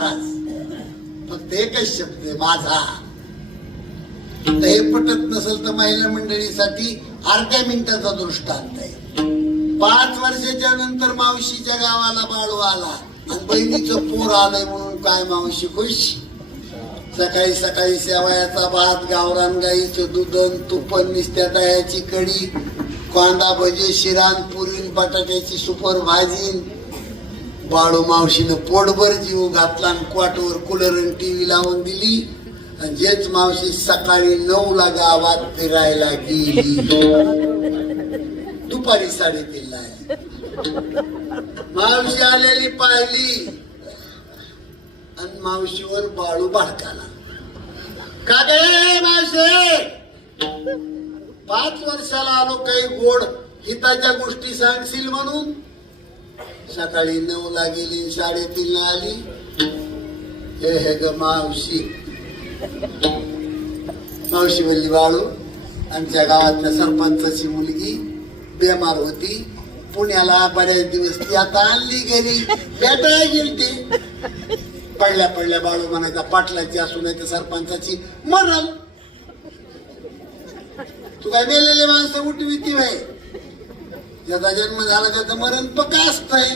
महाराज. फक्त एकच शब्द आहे माझा. हे पटत नसेल तर महिला मंडळीसाठी अर्ध्या मिनिटाचा दृष्टांत आहे. 5 वर्षाच्या नंतर मावशीच्या गावाला बाळू आला आणि बहिणीचं पोर आलंय म्हणून काय मावशी खुश. सकाळी सकाळी शेवयाचा भात, गावरान गाईचं दूधन, तुपन, निस्त्या दह्याची कढी, कांदा भजे, शिरान, पुरी, बटाट्याची सुपर भाजी. बाळू मावशीनं पोटभर जीव घातला आणि क्वाटवर कूलर टीव्ही लावून दिली. आणि जेच मावशी सकाळी 9ला गावात फिरायला गेली, दुपारी 3:30ला मावशी आलेली पाहिली आणि मावशीवर बाळू भडकाला. का गे मावशी, 5 वर्षाला आलो, काही गोड हिताच्या गोष्टी सांगशील म्हणून. सकाळी 9ला गेली, 3:30ला आली. हे ग मावशी. मावशी म्हणली, बाळू, आमच्या गावातल्या सरपंचाची मुलगी बेमार होती, पुण्याला बऱ्याच दिवस, ती आता आणली घरी, भेटायला गेलती. पडल्या पडल्या बाळू म्हणायचा, पाटलाची असू नाही तर सरपंचाची मरल. तू काय मेलेले माणसं उठवी ती भाई, ज्याचा जन्म झाला त्याचं मरण पक्का असतंय.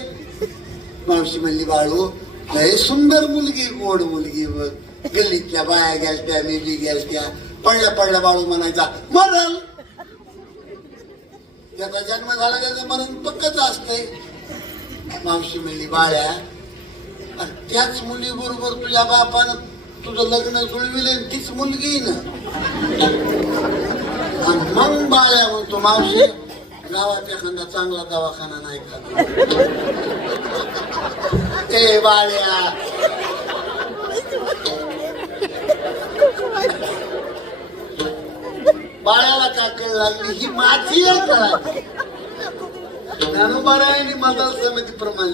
मावशी म्हणली, बाळू, लय सुंदर मुलगी, गोड मुलगी बघ. गल्लीतल्या बाया गेलत्या, मेली गेलत्या. पडल्या पडल्या बाळू म्हणायचा, मरल. ज्याचा जन्म झाला त्याचं मरण पक्कच असतंय. मावशी म्हणली, बाळ्या, त्याच मुली बरोबर तुझ्या बापानं तुझं लग्न जुळविलं, तीच मुलगी ना. आणि मग बाळ्या म्हणतो, मावशी, गावात एखादा चांगला दवाखाना नाही का? ए बाळ्या, बाळ्याला का कळ लागली, ही माझी कळा. ज्ञानोबारायांनी मदाल समिती प्रमाण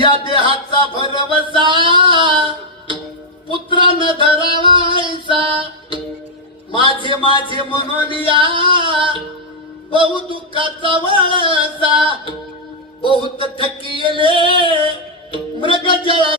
या देहाचा भरवसा पुत्रानं धरावायचा. माझे माझे म्हणून या बहु दुःखाचा वळसा. बहुत थकिले मृग जळा